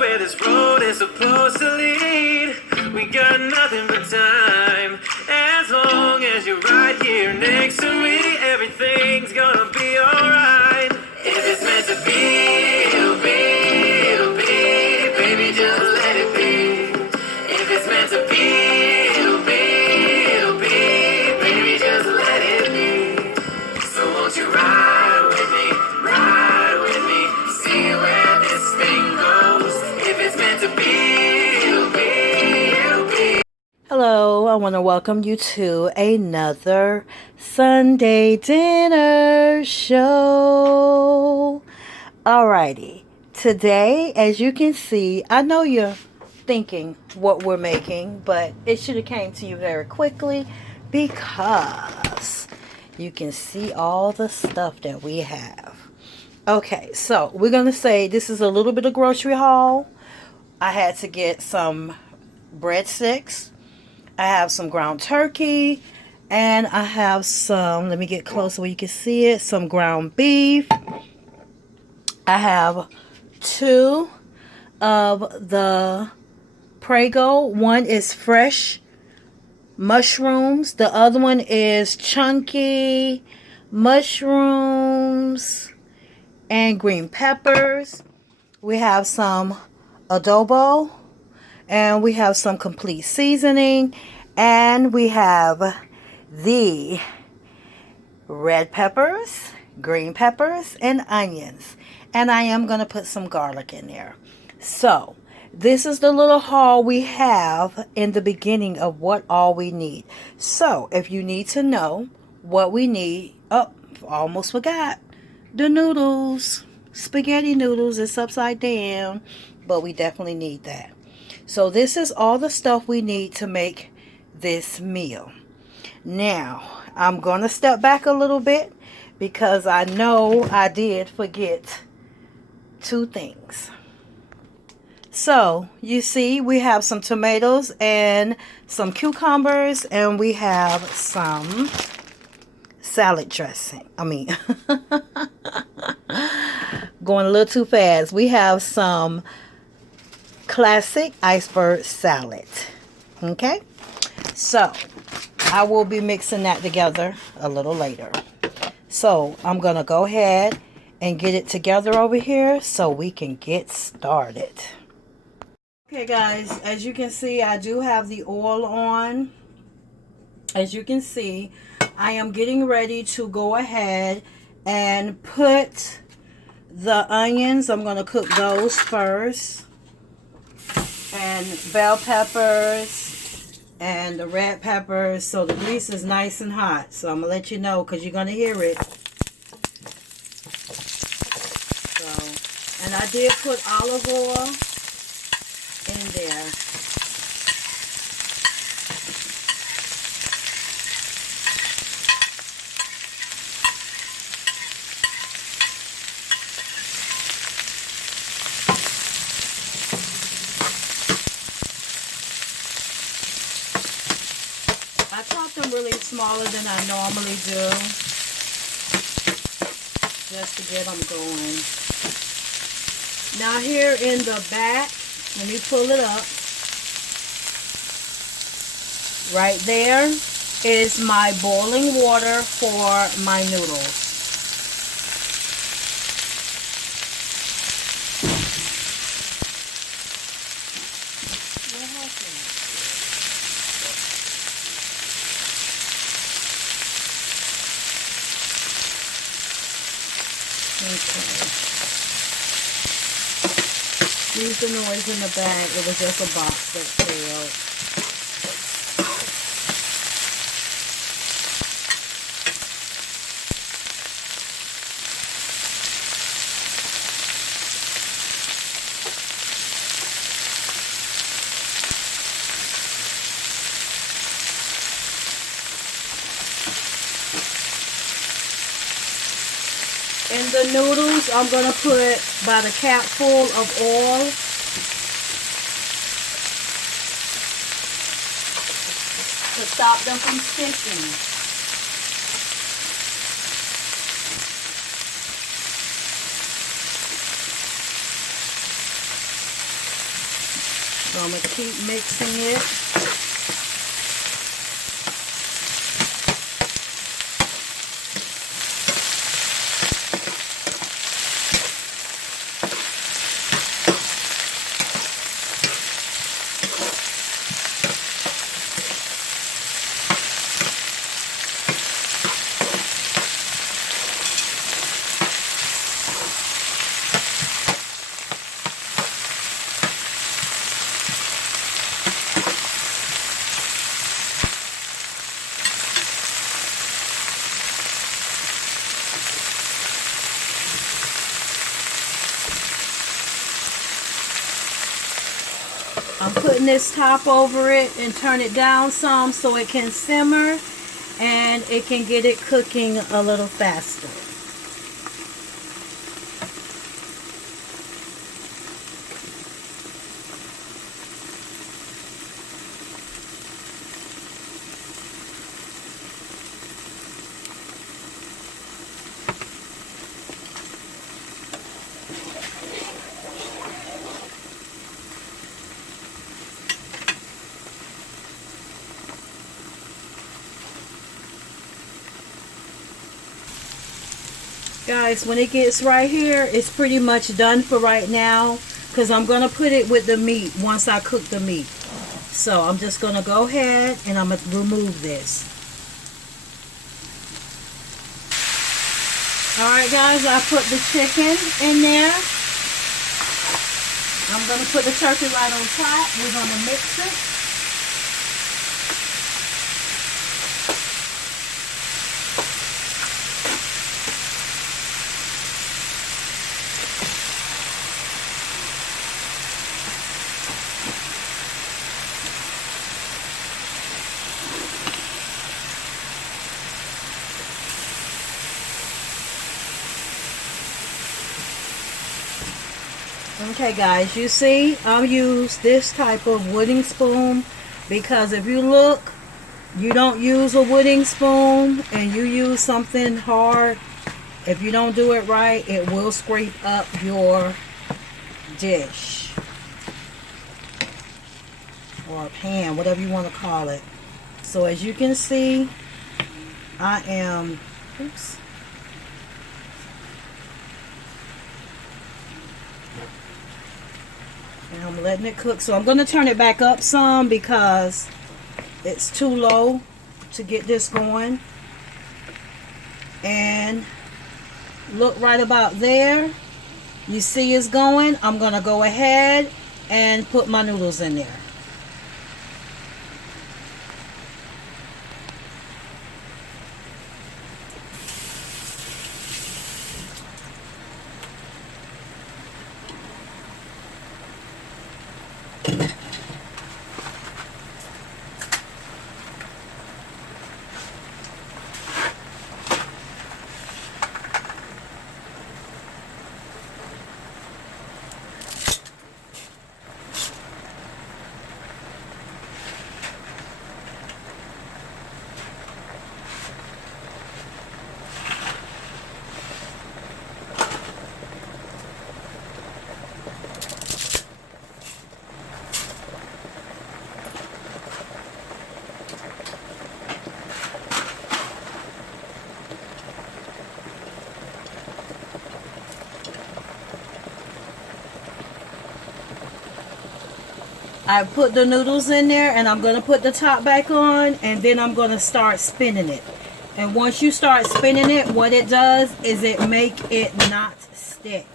where this road is supposed to lead. We got nothing but time. As long as you're right here next to me, everything's gonna be alright. If it's meant to be, it'll be, it'll be. Baby, just let it be. If it's meant to be, it'll be, it'll be. Baby, just let it be. So won't you ride with me, see where this thing goes. If it's meant to be, it'll be, it'll be. Hello, I want to welcome you to another Sunday dinner show. Alrighty, today, as you can see, I know you're thinking what we're making, but it should have came to you very quickly because you can see all the stuff that we have. Okay, so we're going to say this is a little bit of grocery haul. I had to get some breadsticks. I have some ground turkey. And I have some, let me get closer where you can see it, some ground beef. I have 2 of the Prego. One is fresh mushrooms. The other one is chunky mushrooms and green peppers. We have some adobo. And we have some complete seasoning. And we have the red peppers, green peppers, and onions. And I am going to put some garlic in there. So, this is the little haul we have in the beginning of what all we need. So, if you need to know what we need, oh, almost forgot. The noodles, spaghetti noodles, it's upside down. But we definitely need that. So this is all the stuff we need to make this meal. Now, I'm going to step back a little bit because I know I did forget 2 things. So, you see, we have some tomatoes and some cucumbers, and we have some salad dressing. Going a little too fast. We have some classic iceberg salad. Okay, so I will be mixing that together a little later. So I'm gonna go ahead and get it together over here so we can get started. Okay guys, as you can see, I do have the oil on. As you can see, I am getting ready to go ahead and put the onions. I'm gonna cook those first. And bell peppers and the red peppers. So the grease is nice and hot. So I'm going to let you know because you're going to hear it. So, and I did put olive oil in there. I chopped them really smaller than I normally do, just to get them going. Now here in the back, let me pull it up. Right there is my boiling water for my noodles. Excuse the noise in the bag. It was just a box that failed. In the noodles, I'm going to put about a capful of oil. To stop them from sticking. So I'm going to keep mixing it. I'm putting this top over it and turn it down some so it can simmer and it can get it cooking a little faster. Guys, when it gets right here, it's pretty much done for right now because I'm going to put it with the meat once I cook the meat. So I'm just going to go ahead and I'm going to remove this. Alright guys, I put the chicken in there. I'm going to put the turkey right on top. We're going to mix it. Okay guys, you see I'll use this type of wooden spoon because if you look, you don't use a wooden spoon and you use something hard, if you don't do it right, it will scrape up your dish or pan, whatever you want to call it. So as you can see, I am, oops, and I'm letting it cook. So I'm going to turn it back up some because it's too low to get this going. And look right about there. You see it's going. I'm going to go ahead and put my noodles in there. I put the noodles in there and I'm going to put the top back on and then I'm going to start spinning it. And once you start spinning it, what it does is it make it not stick.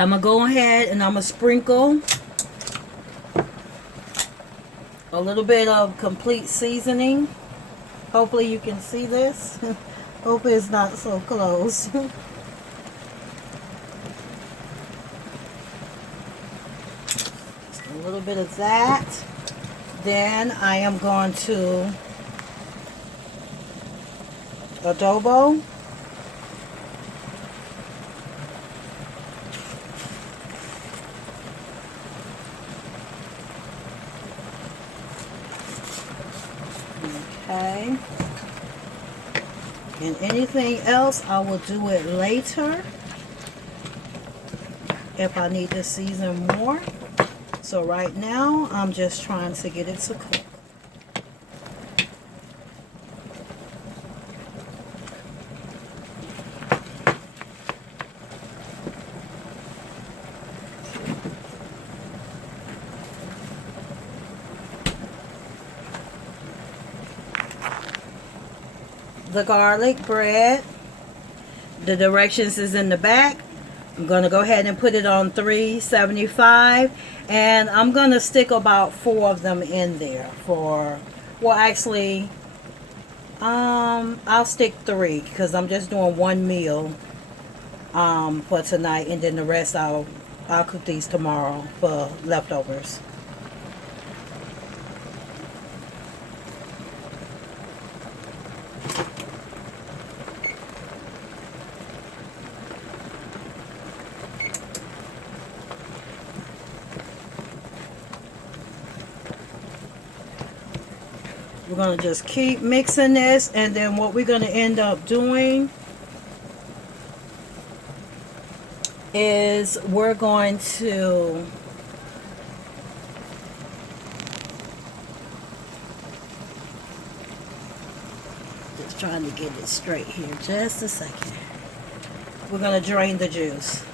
I'm going to go ahead and I'm going to sprinkle a little bit of complete seasoning. Hopefully you can see this. Hope it's not so close. A little bit of that. Then I am going to adobo. Okay. And anything else, I will do it later if I need to season more. So right now, I'm just trying to get it to cook. The garlic bread, the directions is in the back. I'm going to go ahead and put it on 375, and I'm going to stick about 4 of them in there for, well, actually I'll stick 3 because I'm just doing 1 meal for tonight, and then the rest I'll cook these tomorrow for leftovers. We're going to just keep mixing this, and then what we're going to end up doing is we're going to just trying to get it straight here just a second. We're going to drain the juice.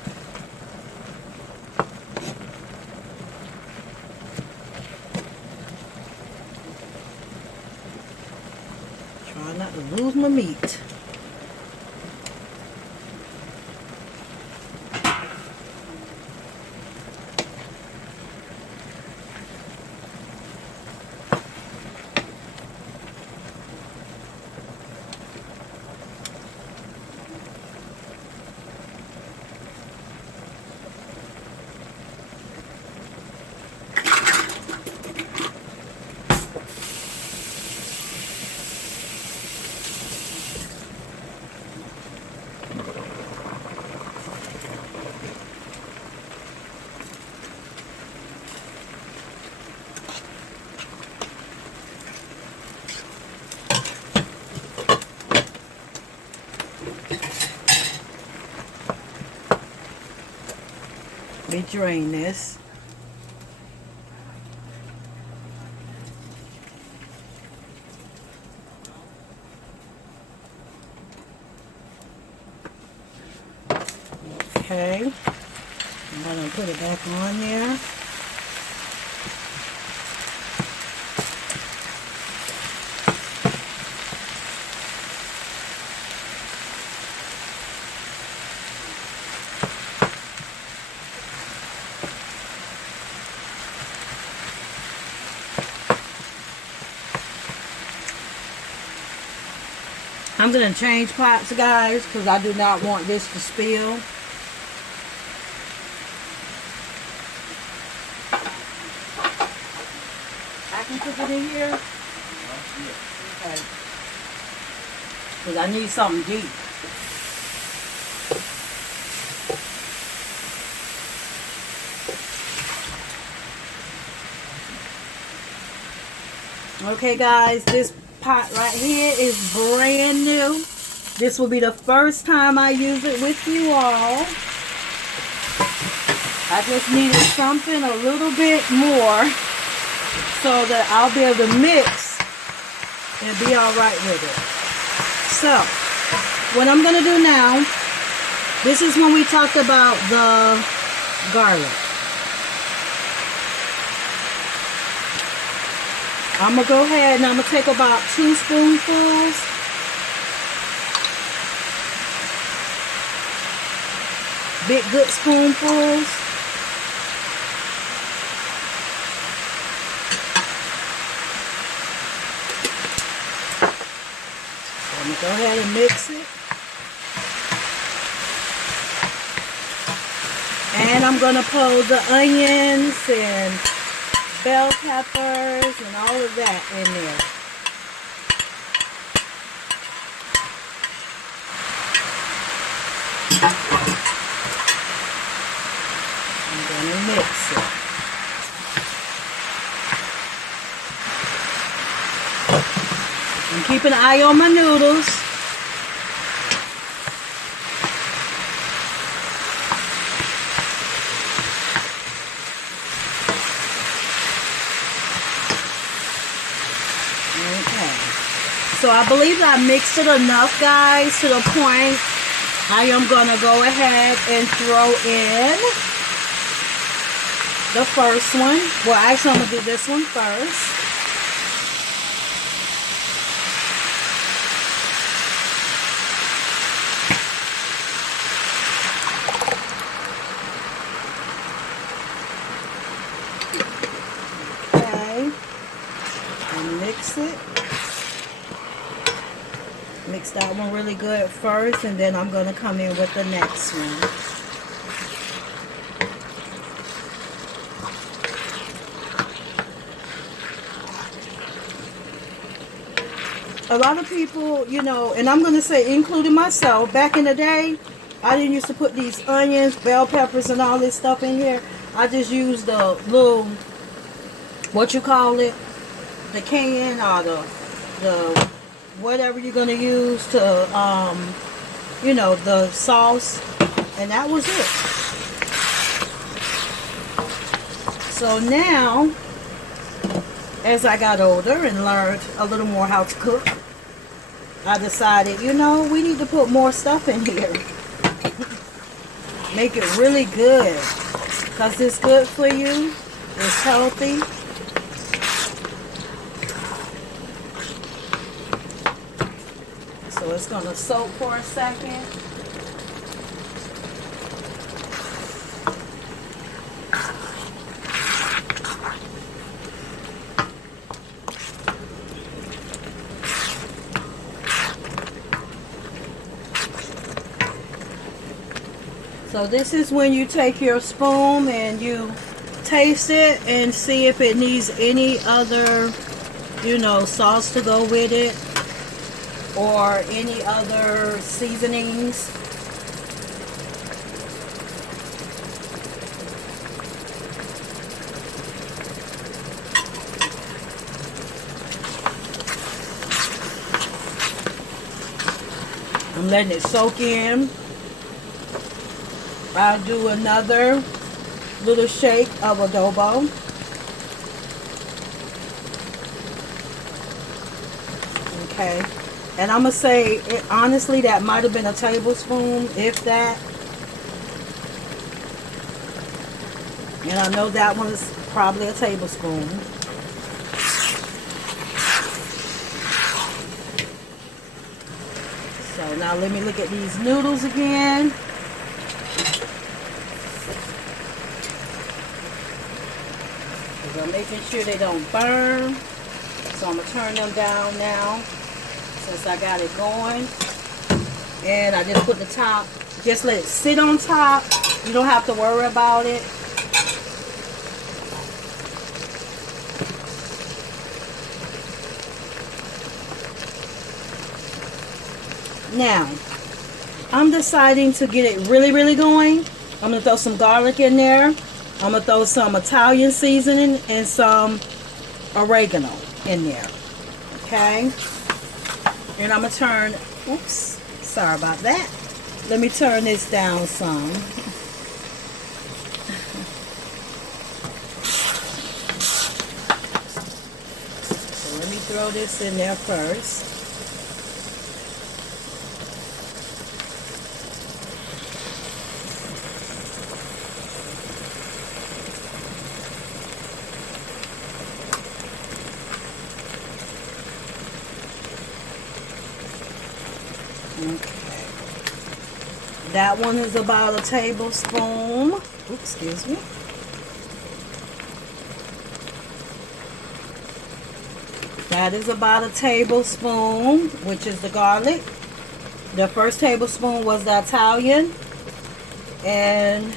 Try not to lose my meat. We drain this. Okay. I'm going to put it back on there. I'm going to change pots, guys, because I do not want this to spill. I can put it in here? Okay. Because I need something deep. Okay, guys, this pot right here is brand new. This will be the first time I use it with you all. I just needed something a little bit more so that I'll be able to mix and be all right with it. So, what I'm going to do now, this is when we talked about the garlic. I'm going to go ahead and I'm going to take about 2 spoonfuls. Big good spoonfuls. So I'm going to go ahead and mix it. And I'm going to pull the onions and bell peppers and all of that in there. I'm gonna mix it. And keep an eye on my noodles. Okay. So I believe I mixed it enough, guys, to the point I am going to go ahead and throw in the first one. Well, actually, I'm going to do this one first. Okay. And mix it. Mix that one really good first, and then I'm going to come in with the next one. A lot of people, you know, and I'm going to say, including myself, back in the day, I didn't used to put these onions, bell peppers, and all this stuff in here. I just used the little, what you call it, the can or the whatever you're going to use to, you know, the sauce, and that was it. So now, as I got older and learned a little more how to cook, I decided, you know, we need to put more stuff in here. Make it really good, because it's good for you, it's healthy. So it's going to soak for a second. So this is when you take your spoon and you taste it and see if it needs any other, you know, sauce to go with it, or any other seasonings. I'm letting it soak in. I'll do another little shake of adobo. Okay. And I'm going to say, honestly, that might have been a tablespoon, if that. And I know that one is probably a tablespoon. So now let me look at these noodles again. Because I'm making sure they don't burn. So I'm going to turn them down now, since I got it going. And I just put the top, just let it sit on top. You don't have to worry about it. Now, I'm deciding to get it really, really going. I'm going to throw some garlic in there. I'm going to throw some Italian seasoning and some oregano in there. Okay? And I'm going to turn, oops, sorry about that. Let me turn this down some. So let me throw this in there first. Okay. That one is about a tablespoon. Oops, excuse me. That is about a tablespoon, which is the garlic. The first tablespoon was the Italian. And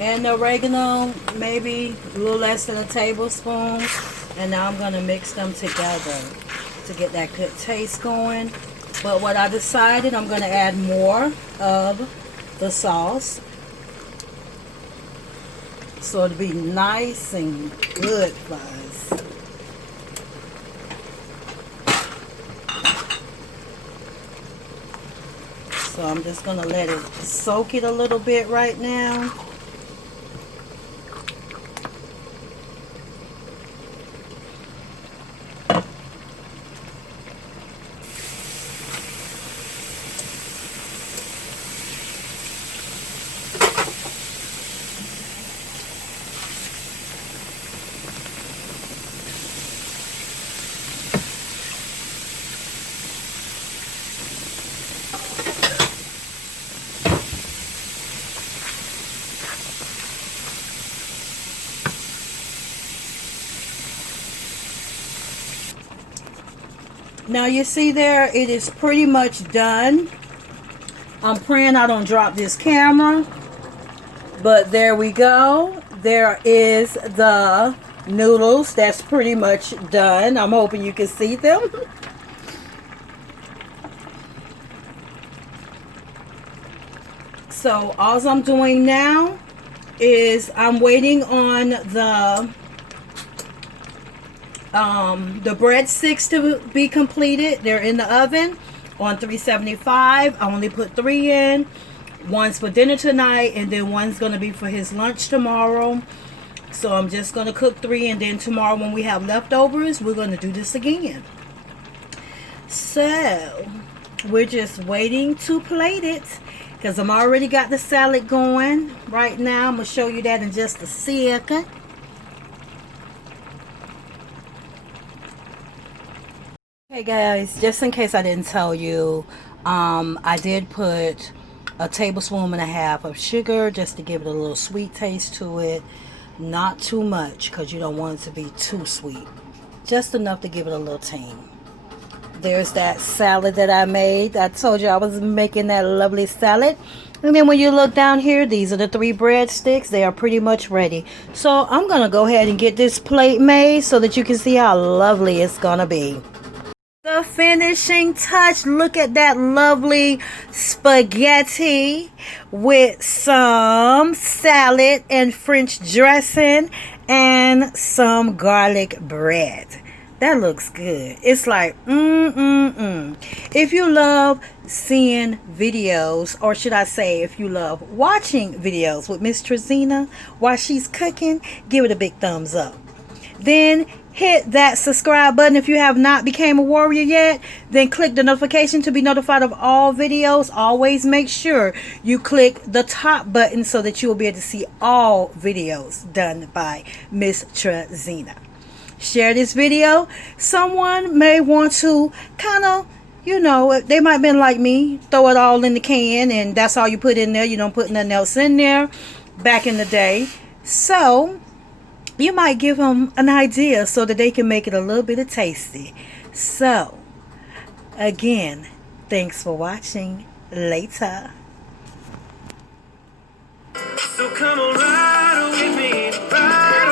and the oregano, maybe a little less than a tablespoon. And now I'm gonna mix them together to get that good taste going. But what I decided, I'm gonna add more of the sauce, so it'll be nice and good for us. So I'm just gonna let it soak it a little bit right now. Now you see there, it is pretty much done. I'm praying I don't drop this camera, but there we go. There is the noodles. That's pretty much done. I'm hoping you can see them. So all I'm doing now is I'm waiting on the breadsticks to be completed. They're in the oven on 375. I only put 3 in. One's for dinner tonight, and then one's going to be for his lunch tomorrow. So I'm just going to cook 3, and then tomorrow when we have leftovers, we're going to do this again. So we're just waiting to plate it, because I'm already got the salad going right now. I'm going to show you that in just a second. Hey guys, just in case I didn't tell you, I did put a tablespoon and a half of sugar just to give it a little sweet taste to it. Not too much, because you don't want it to be too sweet. Just enough to give it a little tang. There's that salad that I made. I told you I was making that lovely salad. And then when you look down here, these are the 3 breadsticks. They are pretty much ready. So I'm going to go ahead and get this plate made so that you can see how lovely it's going to be. The finishing touch. Look at that lovely spaghetti with some salad and French dressing and some garlic bread. That looks good. It's like if you love seeing videos, or should I say if you love watching videos with Mz.TreZena while she's cooking, give it a big thumbs up. Then hit that subscribe button if you have not became a warrior yet. Then click the notification to be notified of all videos. Always make sure you click the top button so that you will be able to see all videos done by Mz.TreZena. Share this video. Someone may want to kind of, you know, they might have been like me, throw it all in the can and that's all you put in there. You don't put nothing else in there back in the day. So you might give them an idea so that they can make it a little bit of tasty. So, again, thanks for watching. Later. So come on, ride with me, ride.